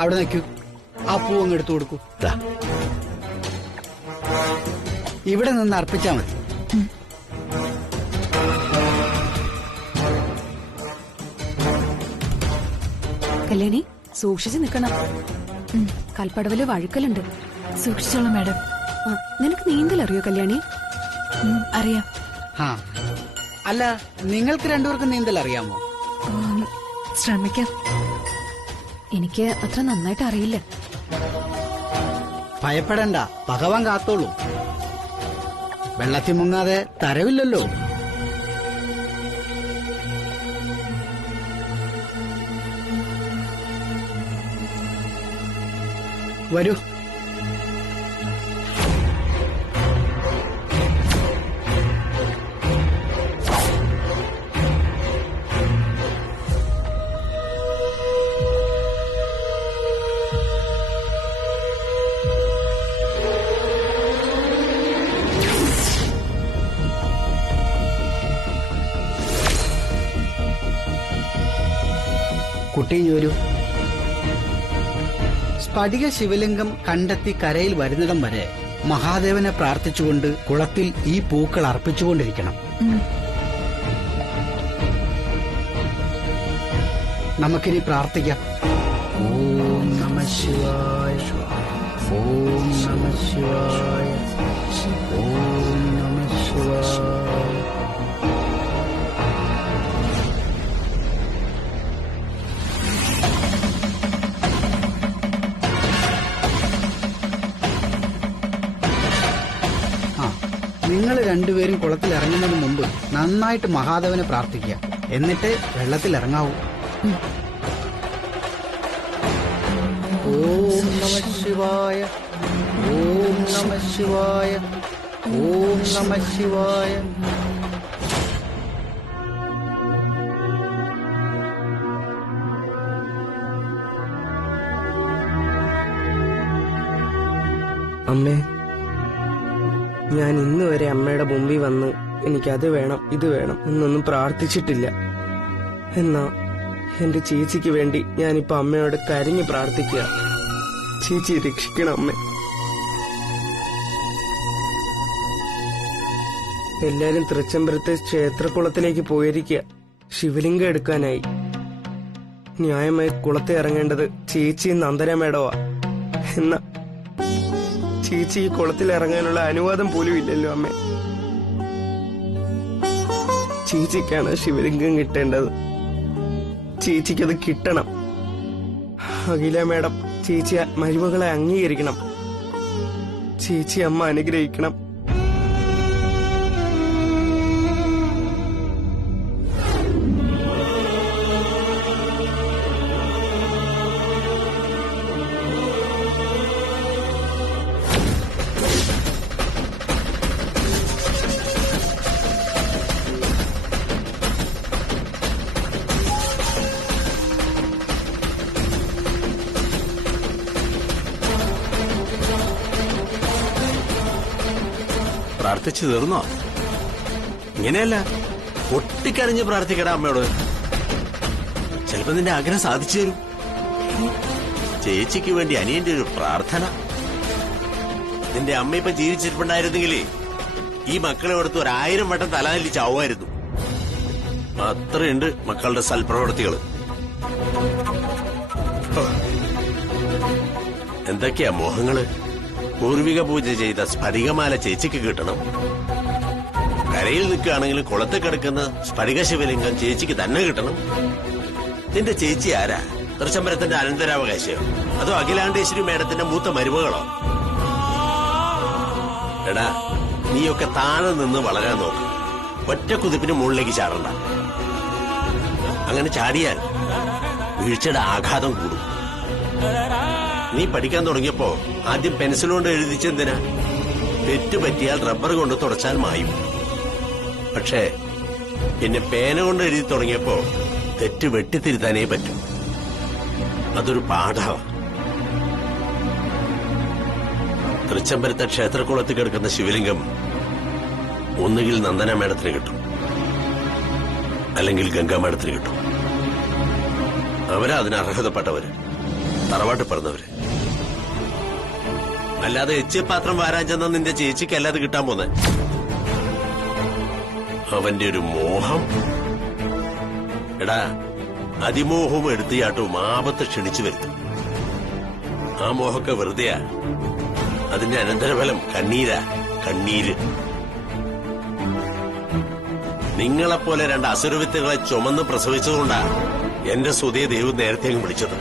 അവിടെ നിൽക്കൂ. ആ പൂ അങ്ങ് എടുത്തു കൊടുക്കൂ. ഇവിടെ നിന്ന് അർപ്പിച്ചാ മതി. കല്യാണി സൂക്ഷിച്ചു നിക്കണം. കൽപ്പടവില് വഴുക്കലുണ്ട്. സൂക്ഷിച്ചോളാം മാഡം. നിനക്ക് നീന്തൽ അറിയോ കല്യാണി? അറിയാം. അല്ല, നിങ്ങൾക്ക് രണ്ടുപേർക്കും നീന്തൽ അറിയാമോ? ശ്രമിക്കാം. എനിക്ക് അത്ര നന്നായിട്ട് അറിയില്ല. ഭയപ്പെടണ്ട, ഭഗവാൻ കാത്തോളൂ. വെള്ളത്തിൽ മുങ്ങാതെ തരവില്ലല്ലോ. വരൂ. കുട്ടി വരൂ. സ്ഫടിക ശിവലിംഗം കണ്ടെത്തി കരയിൽ വരുന്നിടം വരെ മഹാദേവനെ പ്രാർത്ഥിച്ചുകൊണ്ട് കുളത്തിൽ ഈ പൂക്കൾ അർപ്പിച്ചുകൊണ്ടിരിക്കണം. നമുക്കിനി പ്രാർത്ഥിക്കാം. ഓം നമഃ ശിവായ, ഓം നമഃ ശിവായ, ഓം നമഃ ശിവായ. നിങ്ങൾ രണ്ടുപേരും കുളത്തിൽ ഇറങ്ങുന്നതിന് മുമ്പ് നന്നായിട്ട് മഹാദേവനെ പ്രാർത്ഥിക്കുക. എന്നിട്ട് വെള്ളത്തിൽ ഇറങ്ങാവൂ. ഓം നമഃ ശിവായ, ഓം നമഃ ശിവായ, ഓം നമഃ ശിവായ. അമ്മേ, ഞാൻ ഇന്ന് വരെ അമ്മയുടെ മുമ്പിൽ വന്ന് എനിക്കത് വേണം ഇത് വേണം എന്നൊന്നും പ്രാർത്ഥിച്ചിട്ടില്ല. എന്നാ എന്റെ ചേച്ചിക്ക് വേണ്ടി ഞാനിപ്പോ അമ്മയോട് കരഞ്ഞു പ്രാർത്ഥിക്കുക. ചേച്ചി രക്ഷിക്കണം അമ്മേ. എല്ലാരും തൃച്ചംബരത്തെ ക്ഷേത്രക്കുളത്തിലേക്ക് പോയിരിക്കുക, ശിവലിംഗം എടുക്കാനായി. ന്യായമായി കുളത്തെ ഇറങ്ങേണ്ടത് ചേച്ചിയും നന്ദന മേഡവാ. എന്നാ ചേച്ചി ഈ കുളത്തിൽ ഇറങ്ങാനുള്ള അനുവാദം പോലും ഇല്ലല്ലോ അമ്മേ. ചേച്ചിക്കാണ് ശിവലിംഗം കിട്ടേണ്ടത്. ചേച്ചിക്കത് കിട്ടണം. അഖില മേഡം ചേച്ചി മരുമകളെ അംഗീകരിക്കണം. ചേച്ചി അമ്മ അനുഗ്രഹിക്കണം. പ്രാർത്ഥിച്ചു തീർന്നോ? ഇങ്ങനെയല്ല, പൊട്ടിക്കരഞ്ഞ് പ്രാർത്ഥിക്കടാ അമ്മയോട്. ചിലപ്പോ നിന്റെ ആഗ്രഹം സാധിച്ചു തരും. ചേച്ചിക്ക് വേണ്ടി അനിയന്റെ ഒരു പ്രാർത്ഥന. നിന്റെ അമ്മ ഇപ്പൊ ജീവിച്ചിരിപ്പുണ്ടായിരുന്നെങ്കിലേ ഈ മക്കളെ കൊടുത്ത് 1000 വട്ടം തലനെല്ലി ചാവുമായിരുന്നു. അത്രയുണ്ട് മക്കളുടെ സൽപ്രവർത്തികൾ. എന്തൊക്കെയാ മോഹങ്ങള്? പൂർവിക പൂജ ചെയ്ത സ്ഫടികമാല ചേച്ചിക്ക് കിട്ടണം. കരയിൽ നിൽക്കുകയാണെങ്കിലും കുളത്ത് കിടക്കുന്ന സ്ഫടിക ശിവലിംഗം ചേച്ചിക്ക് തന്നെ കിട്ടണം. നിന്റെ ചേച്ചി ആരാ? തൃച്ചംബരത്തിന്റെ അനന്തരാവകാശയോ അതോ അഖിലാണ്ടേശ്വരി മേഡത്തിന്റെ മൂത്ത മരുമകളോ? എടാ, നീയൊക്കെ താഴെ നിന്ന് വളരാൻ നോക്ക്. ഒറ്റ കുതിപ്പിന് മുകളിലേക്ക് ചാടണ്ട. അങ്ങനെ ചാടിയാൽ വീഴ്ചയുടെ ആഘാതം കൂടും. നീ പഠിക്കാൻ തുടങ്ങിയപ്പോ ആദ്യം പെൻസിൽ കൊണ്ട് എഴുതിച്ചെന്തിനാ? തെറ്റുപറ്റിയാൽ റബ്ബർ കൊണ്ട് തുടച്ചാൽ മായും. പക്ഷേ പിന്നെ പേന കൊണ്ട് എഴുതി തുടങ്ങിയപ്പോ തെറ്റ് വെട്ടിത്തിരുത്താനേ പറ്റും. അതൊരു പാഠമാണ്. തൃച്ചംബരത്തെ ക്ഷേത്രക്കുളത്തിൽ കിടക്കുന്ന ശിവലിംഗം ഒന്നുകിൽ നന്ദന മേഡത്തിന് കിട്ടും, അല്ലെങ്കിൽ ഗംഗാ മേഡത്തിന് കിട്ടും. അവരാ അതിന് അർഹതപ്പെട്ടവര്. തറവാട്ട് പറഞ്ഞവര്. അല്ലാതെ പാത്രം വാരാൻ ചെന്ന നിന്റെ ചേച്ചിക്ക് അല്ലാതെ കിട്ടാൻ പോന്നെ. അവന്റെ ഒരു മോഹം. എടാ, അതിമോഹവും എടുത്തിയാട്ടവും ആപത്ത് ക്ഷണിച്ചു വരുത്തും. ആ മോഹമൊക്കെ വെറുതെയാ. അതിന്റെ അനന്തരഫലം കണ്ണീരാ, കണ്ണീര്. നിങ്ങളെപ്പോലെ രണ്ട് അസുരവിത്തുകളെ ചുമന്ന് പ്രസവിച്ചതുകൊണ്ടാ എന്റെ സുതയെ ദൈവം നേരത്തെ അങ്ങ് വിളിച്ചത്.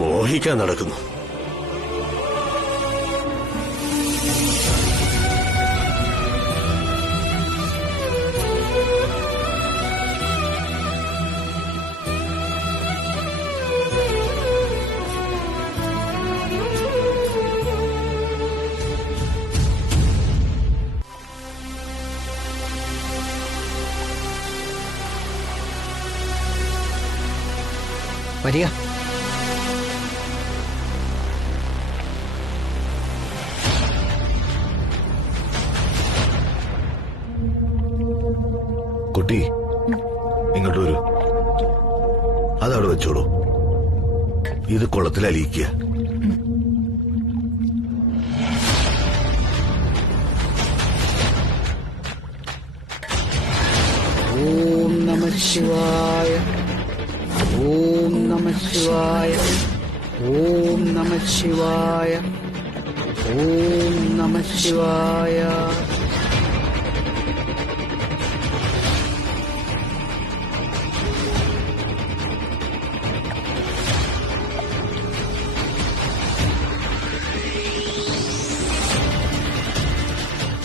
മോഹിക്കാൻ നടക്കുന്നു. വരിക. കുട്ടി, ഇങ്ങോട്ട് വരൂ. അതവിടെ വെച്ചോളൂ. ഇത് കുളത്തിൽ അലിയിക്കുക. ഓം നമഃ ശിവായ. ഓം നമഃ ശിവായ. ഓം നമഃ ശിവായ. ഓം നമഃ ശിവായ.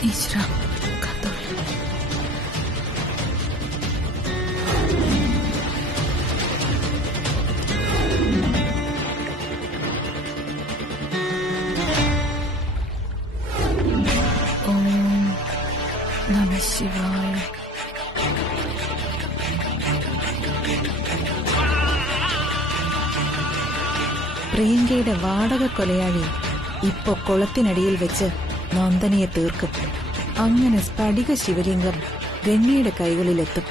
ഈശ്വര കാത്തോളൂ. ഓം നമഃ ശിവായ. പ്രിയങ്കയുടെ വാടക കൊലയാളി ഇപ്പൊ കുളത്തിനടിയിൽ വെച്ച് നന്ദനയെ തീർക്കും. അങ്ങനെ സ്ഫടിക ശിവലിംഗം ഗംഗയുടെ കൈകളിലെത്തും.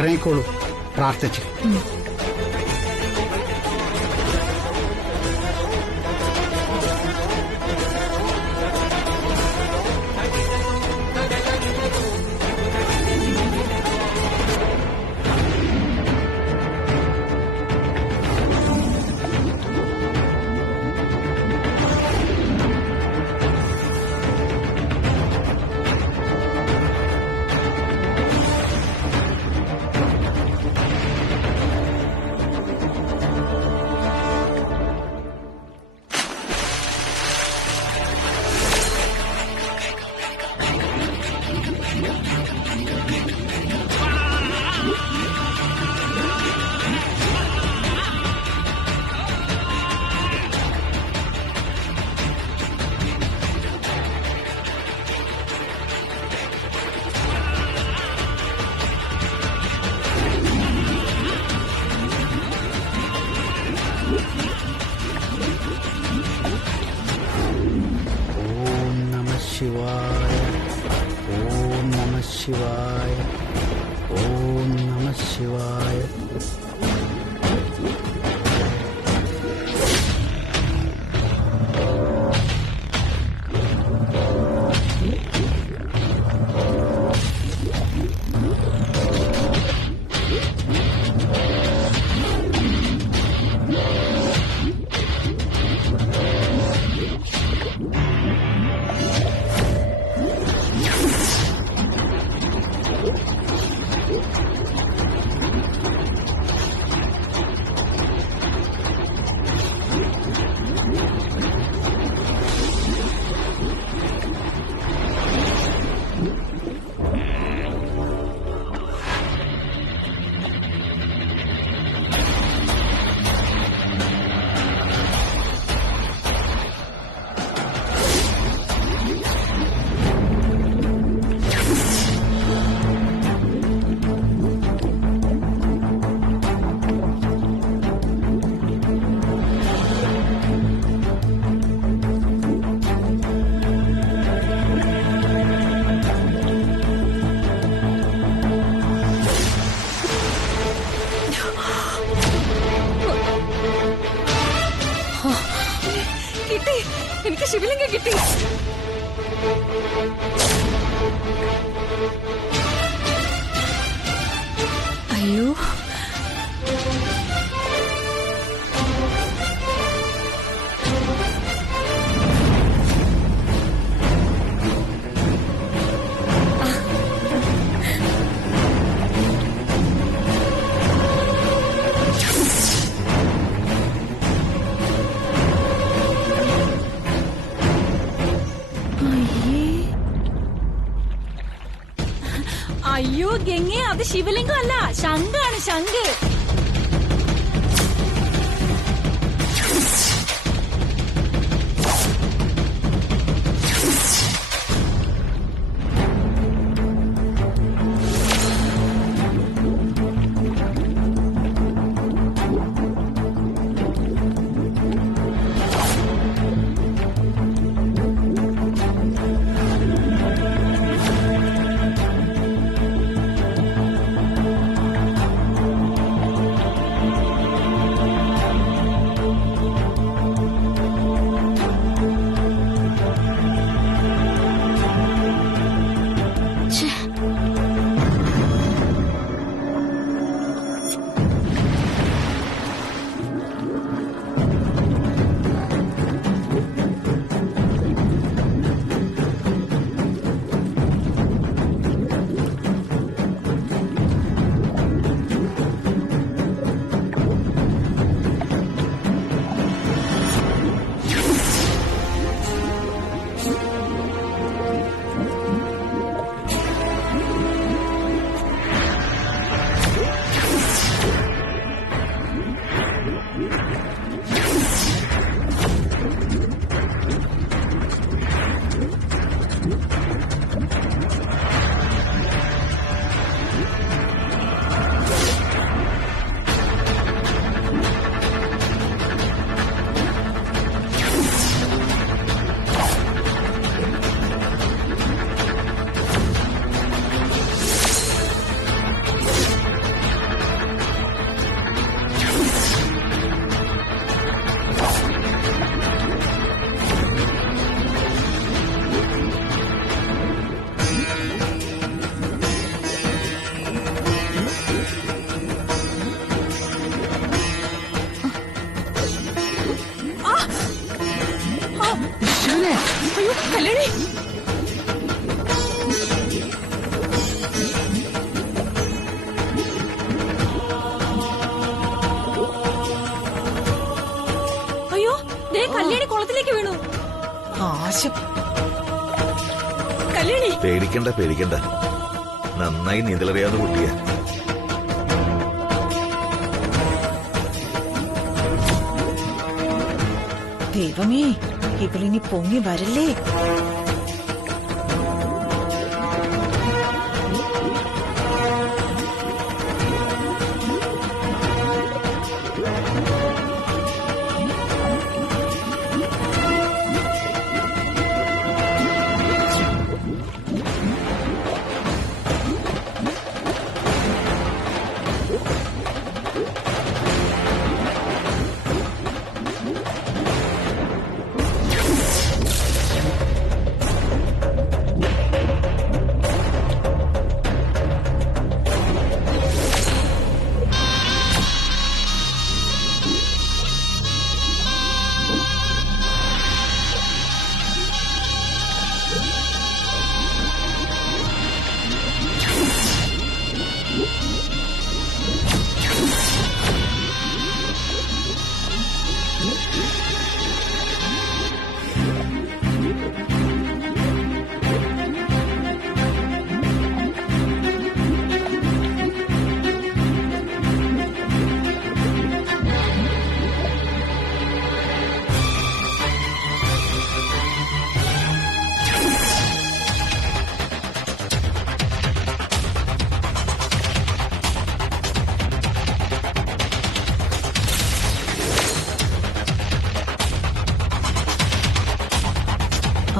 ഇറങ്ങിക്കോളൂ, പ്രാർത്ഥിച്ച്. ശിവായ. ഓം നമഃ ശിവായ. ഓം നമഃ ശിവായ. ശിവലിംഗം കിട്ടി. അയ്യോ, അയ്യോ ഗംഗേ, അത് ശിവലിംഗം അല്ല, ശംഖാണ്, ശംഖ്. അയ്യോ കല്യാണി, അയ്യോ ദേ കല്യാണി കുളത്തിലേക്ക് വീണു. ആശം. കല്യാണി പേടിക്കണ്ട പേടിക്കണ്ട, നന്നായി നീന്തലറിയാവുന്ന കുട്ടിയാ. ദൈവമേ, ഇവളിനി പൊങ്ങി വരല്ലേ.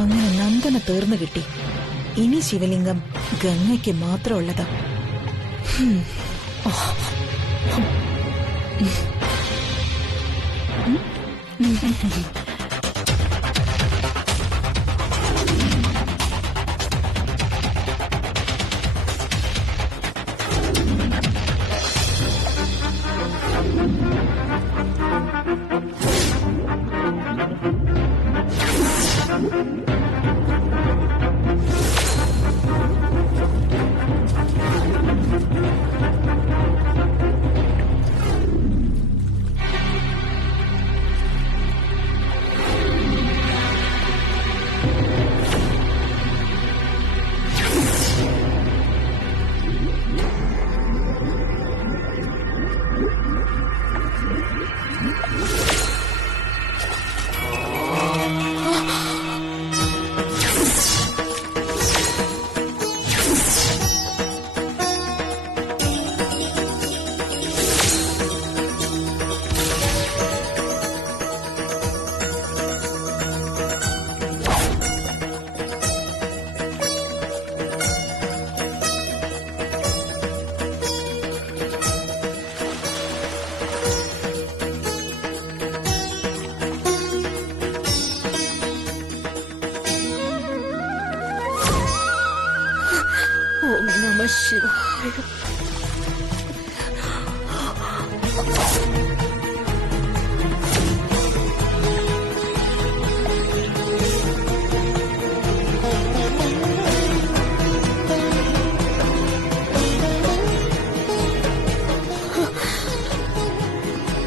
അങ്ങനെ നന്ദന തീർന്നു കിട്ടി. ഇനി ശിവലിംഗം ഗംഗയ്ക്ക് മാത്രമുള്ളതാ. ശിവായ.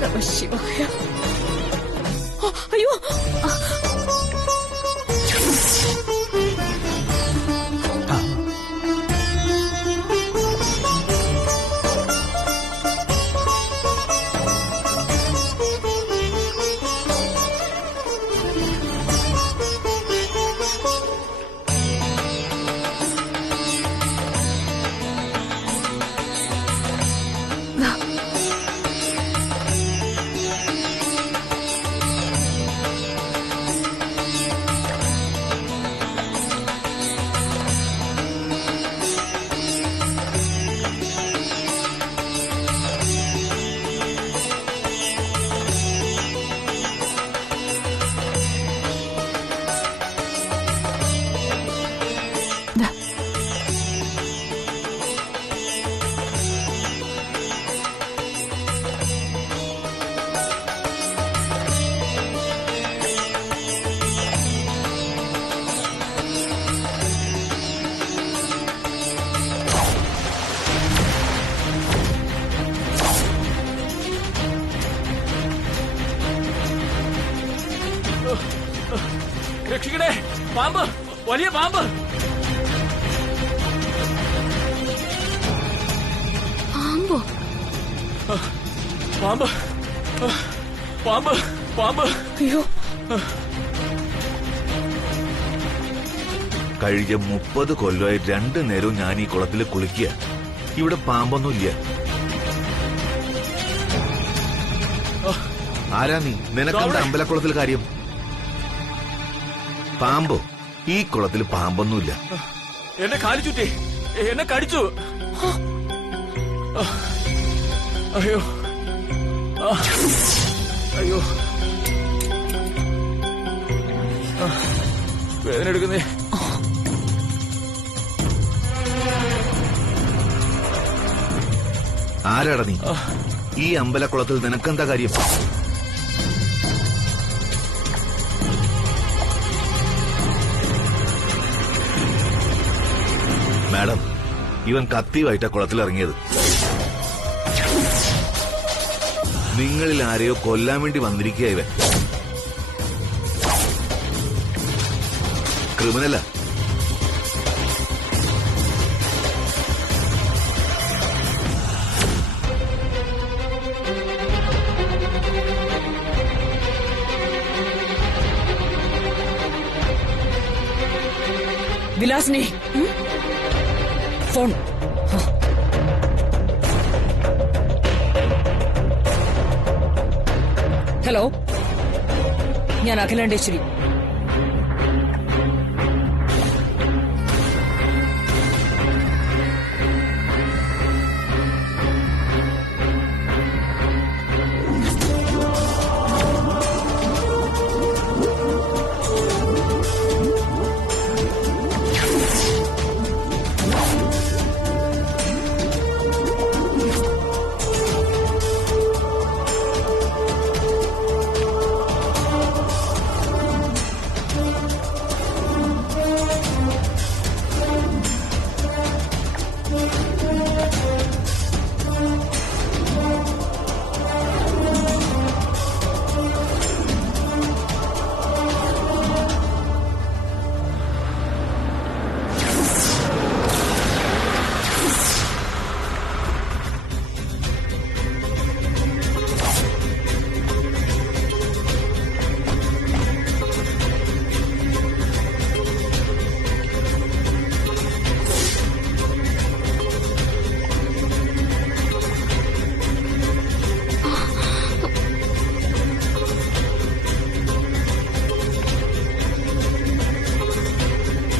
നമഃശിവായ. അയ്യോ, രക്ഷിക്കണേ, പാമ്പ്, വലിയ പാമ്പ്. പാമ്പോ? പാമ്പ്, പാമ്പ്, പാമ്പ്. അയ്യോ, കഴിഞ്ഞ 30 കൊല്ലമായി 2 നേരവും ഞാൻ ഈ കുളത്തിൽ കുളിക്കുക. ഇവിടെ പാമ്പൊന്നുമില്ല. ആരാ നീ? നിനക്കെന്താ അമ്പലക്കുളത്തിൽ കാര്യം? പാമ്പോ? ഈ കുളത്തിൽ പാമ്പൊന്നുമില്ല. എന്നെ കാലി ചുറ്റി, എന്നെ കടിച്ചു. അയ്യോ, അയ്യോ, വേദന എടുക്കുന്നേ. ആരാടാ നീ? ഈ അമ്പലക്കുളത്തിൽ നിനക്കെന്താ കാര്യം? മാഡം, ഇവൻ കത്തിയുമായിട്ടാ കുളത്തിലിറങ്ങിയത്. നിങ്ങളിൽ ആരെയോ കൊല്ലാൻ വേണ്ടി വന്നിരിക്കുക ഇവൻ. ക്രിമിനലാ. വിലാസിനെ ഫോൺ. ഹലോ, ഞാൻ അഖിലാണ്ടേശ്വരി.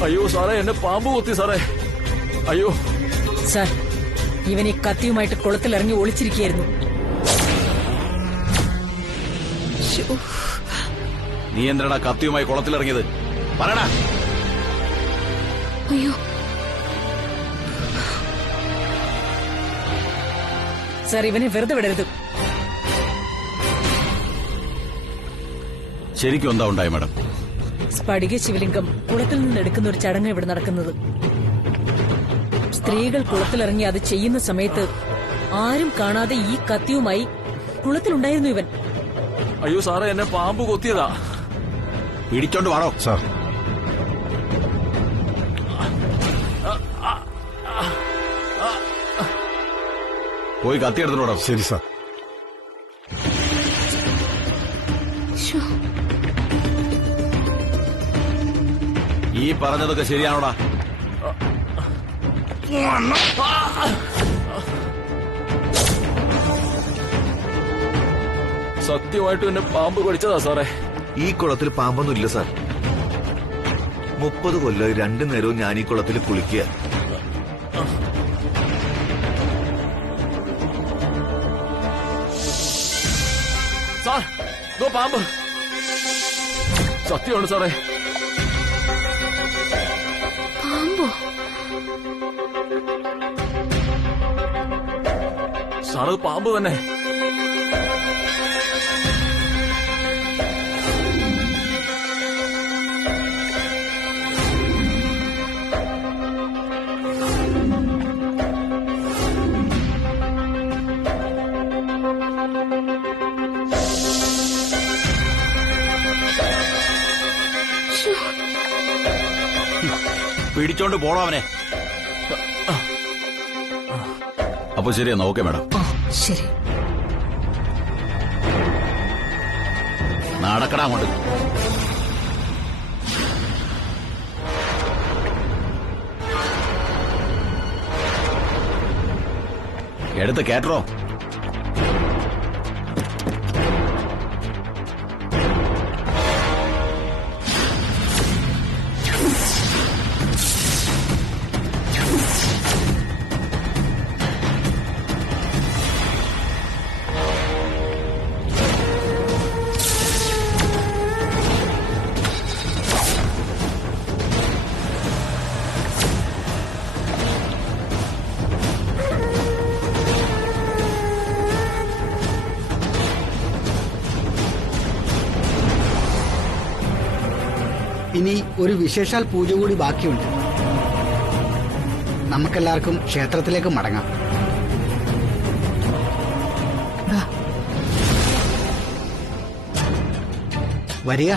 അയ്യോ സാറേ, എന്നെ പാമ്പ് കൊത്തി സാറേ. അയ്യോ സാർ, ഇവൻ ഈ കത്തിയുമായിട്ട് കുളത്തിലിറങ്ങി ഒളിച്ചിരിക്കുകയായിരുന്നു. നീ എന്തിനാ കത്തിയുമായി കുളത്തിലിറങ്ങിയത്? പറയടാ. അയ്യോ, സാർ ഇവനെ വെറുതെ വിടരുത്. ശരിക്കും എന്താ ഉണ്ടായി മാഡം? സ്ഫടിക ശിവലിംഗം കുളത്തിൽ നിന്ന് എടുക്കുന്ന ഒരു ചടങ്ങ് ഇവിടെ നടക്കുന്നത്. സ്ത്രീകൾ കുളത്തിലിറങ്ങി അത് ചെയ്യുന്ന സമയത്ത് ആരും കാണാതെ ഈ കത്തിയുമായി കുളത്തിലുണ്ടായിരുന്നു ഇവൻ. അയ്യോ സാറേ, എന്നെ പാമ്പ് കൊത്തിയതാ. പിടിച്ചോണ്ട് വാടോ സാർ. പോയി കത്തി എടുത്തോടാ. ശരി സാർ. ഈ പറഞ്ഞതൊക്കെ ശരിയാണോടാ? സത്യമായിട്ടും എന്നെ പാമ്പ് കടിച്ചതാ സാറേ. ഈ കുളത്തിൽ പാമ്പൊന്നും ഇല്ല സാർ. 30 കൊല്ലമായി 2 നേരവും ഞാൻ ഈ കുളത്തിൽ കുളിക്കുക. സാർ, ഇതോ പാമ്പ്. സത്യമാണ് സാറേ. പാമ്പോ? സാറത് പാമ്പ് തന്നെ. പിടിച്ചോണ്ട് പോടോ അവനെ. അപ്പൊ ശരിയെന്നാ. Okay madam. ശരി. നടക്കടാ അങ്ങോട്ട്. എടുത്ത് കേട്ടോ. ഇനി ഒരു വിശേഷാൽ പൂജ കൂടി ബാക്കിയുണ്ട്. നമുക്കെല്ലാവർക്കും ക്ഷേത്രത്തിലേക്ക് മടങ്ങാം. വരിക.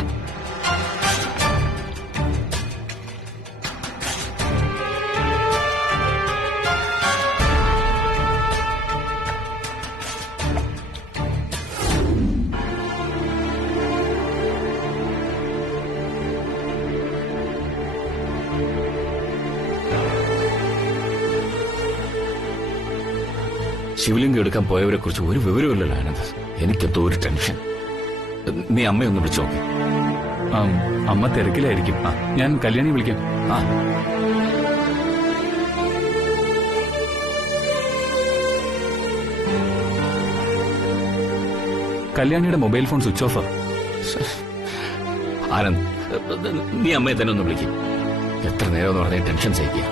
ശിവലിംഗം എടുക്കാൻ പോയവരെ കുറിച്ച് ഒരു വിവരമില്ലല്ലോ ആനന്ദ്. എനിക്കെന്തോ ഒരു ടെൻഷൻ. നീ അമ്മയൊന്ന് വിളിച്ചു നോക്കി. അമ്മ തിരക്കിലായിരിക്കും. ഞാൻ കല്യാണി വിളിക്കാം. കല്യാണിയുടെ mobile phone switch off. Anand, നീ അമ്മയെ തന്നെ ഒന്ന് വിളിക്കും. എത്ര നേരം എന്ന് പറഞ്ഞാൽ ടെൻഷൻ സഹിക്കുക.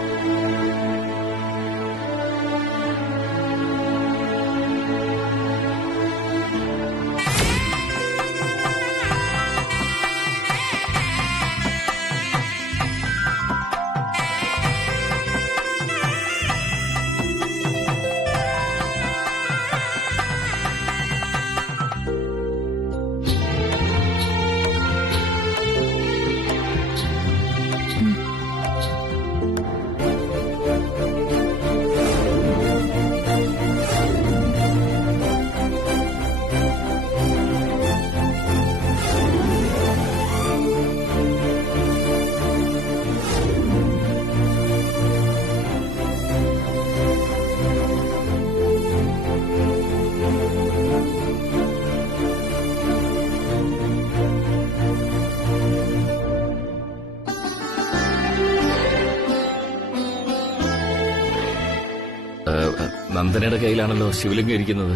നന്ദനയുടെ കയ്യിലാണല്ലോ ശിവലിംഗം ഇരിക്കുന്നത്.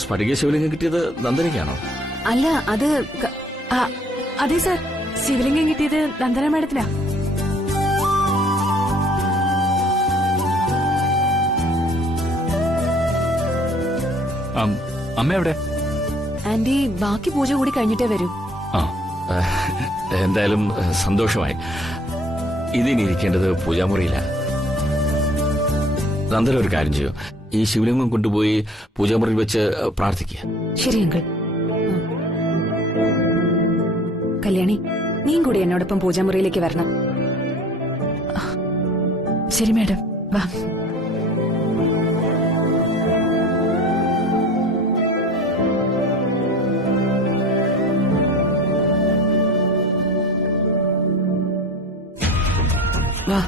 സ്ഫടിക ശിവലിംഗം കിട്ടിയത് നന്ദനയ്ക്കാണോ? അല്ല, അത് അതെ സാർ, ശിവലിംഗം കിട്ടിയത് നന്ദന മാഡത്തിനാ. അമ്മ എവിടെ? ആന്റി ബാക്കി പൂജ കൂടി കഴിഞ്ഞിട്ടേ വരൂ. ആ, എന്തായാലും സന്തോഷമായി. ഇതിനി ഇരിക്കേണ്ടത് പൂജാമുറിയില്ല. നന്ദന ഒരു കാര്യം ചെയ്യും, ഈ ശിവലിംഗം കൊണ്ടുപോയി പൂജാമുറിയിൽ വെച്ച് പ്രാർത്ഥിക്കുക. ശരി അങ്കിൾ. കല്യാണി, നീയും കൂടി എന്നോടൊപ്പം പൂജാമുറിയിലേക്ക് വരണം. ശരി മാഡം, വാ. വാ.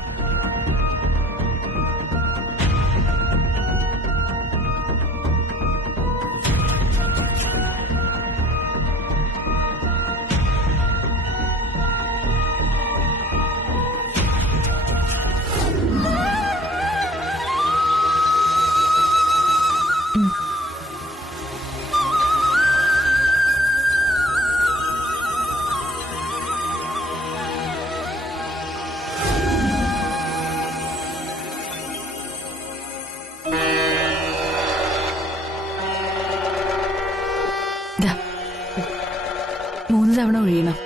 ദാ, 3 തവണ ഒഴിയണം.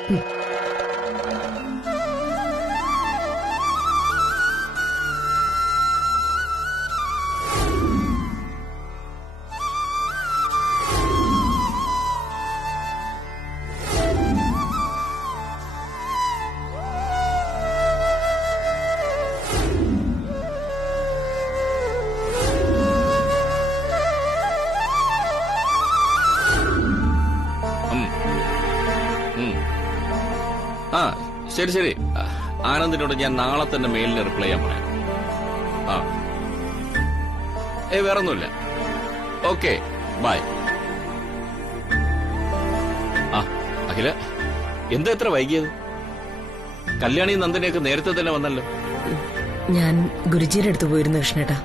ആ ശരി ശരി, ആനന്ദിനോട് ഞാൻ നാളെ തന്നെ മെയിലിന് റിപ്ലൈ ചെയ്യാൻ പറയാം. ആ വേറൊന്നുമില്ല. Okay, bye. ആ അഖില, എന്താ എത്ര വൈകിയത്? കല്യാണി നന്ദനെയൊക്കെ നേരത്തെ തന്നെ വന്നല്ലോ. ഞാൻ ഗുരുജിയുടെ അടുത്ത് പോയിരുന്നു കൃഷ്ണേട്ടാ.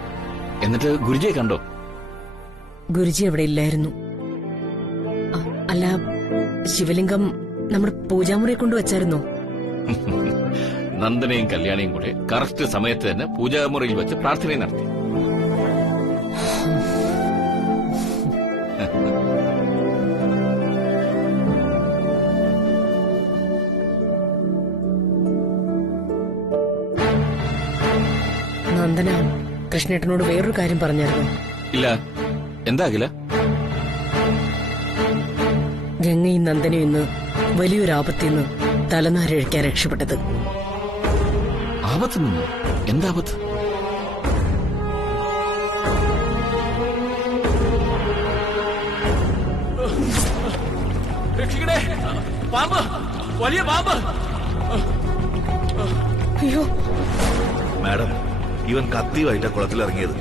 എന്നിട്ട് ഗുരുജിയെ കണ്ടോ? ഗുരുജി അവിടെ ഇല്ലായിരുന്നു. അല്ല, ശിവലിംഗം നമ്മുടെ പൂജാമുറിയെ കൊണ്ടുവച്ചായിരുന്നോ? നന്ദനയും കല്യാണിയും കൂടെ കറക്റ്റ് സമയത്ത് തന്നെ പൂജാമുറിയിൽ വെച്ച് പ്രാർത്ഥനയും നടത്തി. നന്ദന കൃഷ്ണേട്ടനോട് വേറൊരു കാര്യം പറഞ്ഞായിരുന്നു. ഇല്ല, എന്താ അഖില? ഗംഗയും നന്ദനയും ഇന്ന് വലിയൊരു ആപത്തിൽ നിന്ന് തലനാരഴിക്കാൻ രക്ഷപ്പെട്ടത്. ആപത്ത് നിന്നു? എന്താപത്ത്? രക്ഷിക്കണേ, പാമ്പ്, വലിയ പാമ്പ്. അയ്യോ മാഡം, ഇവൻ കത്തിയുമായിട്ടാ കുളത്തിലിറങ്ങിയത്.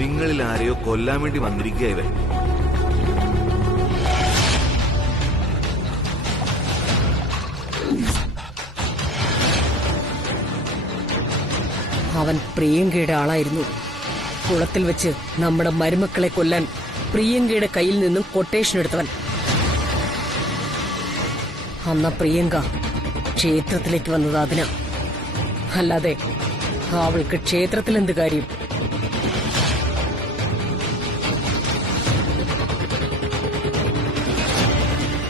നിങ്ങളിൽ ആരെയോ കൊല്ലാൻ വേണ്ടി വന്നിരിക്കുക ഇവൻ. അവൻ പ്രിയങ്കയുടെ ആളായിരുന്നു. കുളത്തിൽ വെച്ച് നമ്മുടെ മരുമക്കളെ കൊല്ലാൻ പ്രിയങ്കയുടെ കയ്യിൽ നിന്നും കൊട്ടേഷൻ എടുത്തവൻ. അന്ന പ്രിയങ്ക ക്ഷേത്രത്തിലേക്ക് വന്നത് അതിനാ. അല്ലാതെ അവൾക്ക് ക്ഷേത്രത്തിൽ എന്ത് കാര്യം?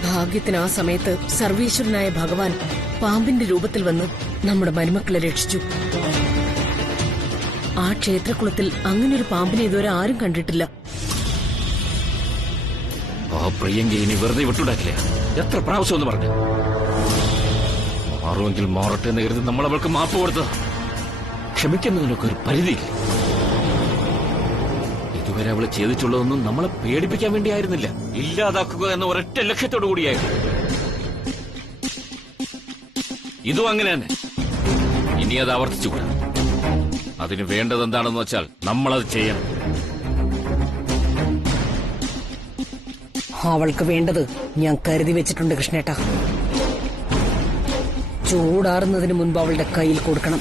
ഭാഗ്യത്തിന് ആ സമയത്ത് സർവീശ്വരനായ ഭഗവാൻ പാമ്പിന്റെ രൂപത്തിൽ വന്ന് നമ്മുടെ മരുമക്കളെ രക്ഷിച്ചു. ആ ക്ഷേത്രക്കുളത്തിൽ അങ്ങനൊരു പാമ്പിനെ ഇതുവരെ ആരും കണ്ടിട്ടില്ല. ആ പ്രിയങ്ക ഇനി വെറുതെ വിട്ടുണ്ടാക്കില്ല. എത്ര പ്രാവശ്യം എന്ന് പറഞ്ഞു. മാറുമെങ്കിൽ മാറട്ടെ എന്ന് കരുതി നമ്മൾ അവൾക്ക് മാപ്പ് കൊടുത്തത്. ക്ഷമിക്കുന്നതിനൊക്കെ ഒരു പരിധിയില്ല. ഇതുവരെ അവള് ചെയ്തിട്ടുള്ളതൊന്നും നമ്മളെ പേടിപ്പിക്കാൻ വേണ്ടിയായിരുന്നില്ല, ഇല്ലാതാക്കുക എന്ന ഒരൊറ്റ ലക്ഷ്യത്തോടു കൂടിയായിരുന്നു. ഇതും അങ്ങനെ തന്നെ. ഇനി അത് ആവർത്തിച്ചുകൂടാ. അതിന് വേണ്ടത് എന്താണെന്ന് വെച്ചാൽ നമ്മളത് ചെയ്യണം. അവൾക്ക് വേണ്ടത് ഞാൻ കരുതി വെച്ചിട്ടുണ്ട് കൃഷ്ണേട്ടാ. ചൂടാറുന്നതിന് മുൻപ് അവളുടെ കയ്യിൽ കൊടുക്കണം.